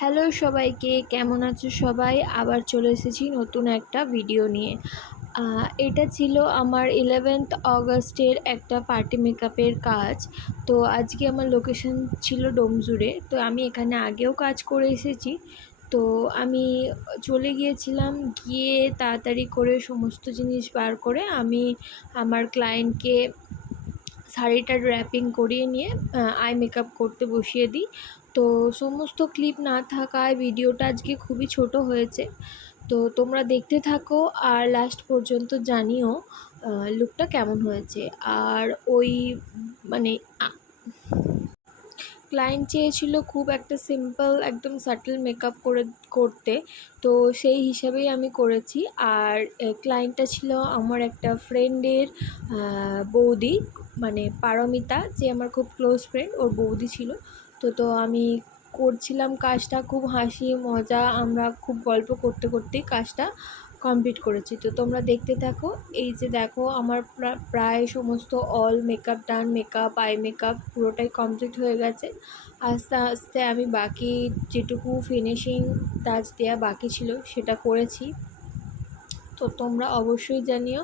Hello সবাইকে, কেমন আছো সবাই? আবার চলে এসেছি নতুন একটা ভিডিও নিয়ে। এটা ছিল আমার 11th অগাস্টের একটা পার্টি মেকআপের কাজ। তো আজকে আমার লোকেশন ছিল ডোমজুড়ে। তো আমি এখানে আগেও কাজ করে এসেছি। তো আমি চলে গিয়েছিলাম, গিয়ে তাড়াতাড়ি করে সমস্ত জিনিস বার করে আমি আমার ক্লায়েন্টকে শাড়িটা র্যাপিং করিয়ে নিয়ে আই মেকআপ করতে বসিয়ে দিই। তো সমস্ত ক্লিপ না থাকায় ভিডিওটা আজকে খুবই ছোট হয়েছে। তো তোমরা দেখতে থাকো আর লাস্ট পর্যন্ত জানিও লুকটা কেমন হয়েছে। আর ওই মানে ক্লায়েন্ট চেয়েছিল খুব একটা সিম্পল একদম সাটল মেকআপ করতে, তো সেই হিসাবেই আমি করেছি। আর ক্লায়েন্টটা ছিল আমার একটা ফ্রেন্ডের বৌদি, মানে পারমিতা, যে আমার খুব ক্লোজ ফ্রেন্ড, ওর বৌদি ছিল। তো আমি করছিলাম কাজটা, খুব হাসি মজা, আমরা খুব গল্প করতে করতেই কাজটা কমপ্লিট করেছি। তো তোমরা দেখতে থাকো। এই যে দেখো, আমার প্রায় সমস্ত অল মেকআপ ডান, মেকআপ আই মেকআপ পুরোটাই কমপ্লিট হয়ে গেছে। আস্তে আস্তে আমি বাকি যেটুকু ফিনিশিং টাচ দেওয়া বাকি ছিল সেটা করেছি। তো তোমরা অবশ্যই জানিও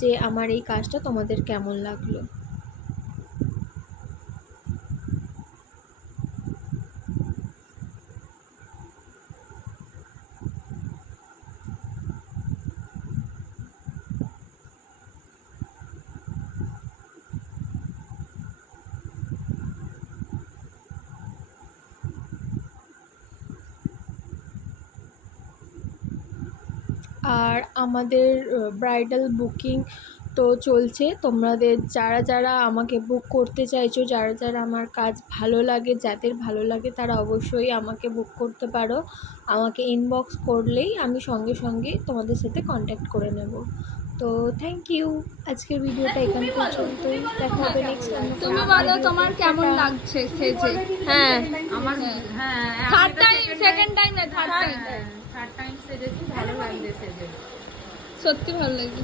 যে আমার এই কাজটা তোমাদের কেমন লাগলো। আর আমাদের ব্রাইডাল বুকিং তো চলছে। তোমাদের যারা যারা আমাকে বুক করতে চাইছো, যারা যারা আমার কাজ ভালো লাগে, যাদের ভালো লাগে, তারা অবশ্যই আমাকে বুক করতে পারো। আমাকে ইনবক্স করলেই আমি সঙ্গে সঙ্গে তোমাদের সাথে কন্ট্যাক্ট করে নেব। তো থ্যাংক ইউ। আজকের ভিডিওটা এখান পর্যন্তই, দেখা হবে নেক্সট অন্য তুমি বলো তোমার কেমন লাগছে সেজে? হ্যাঁ আমার থার্ড টাইম, সেকেন্ড টাইম না, থার্ড টাইম সেজেছি, ভালো লাগছে সেজে। সত্যি ভালো লাগছে।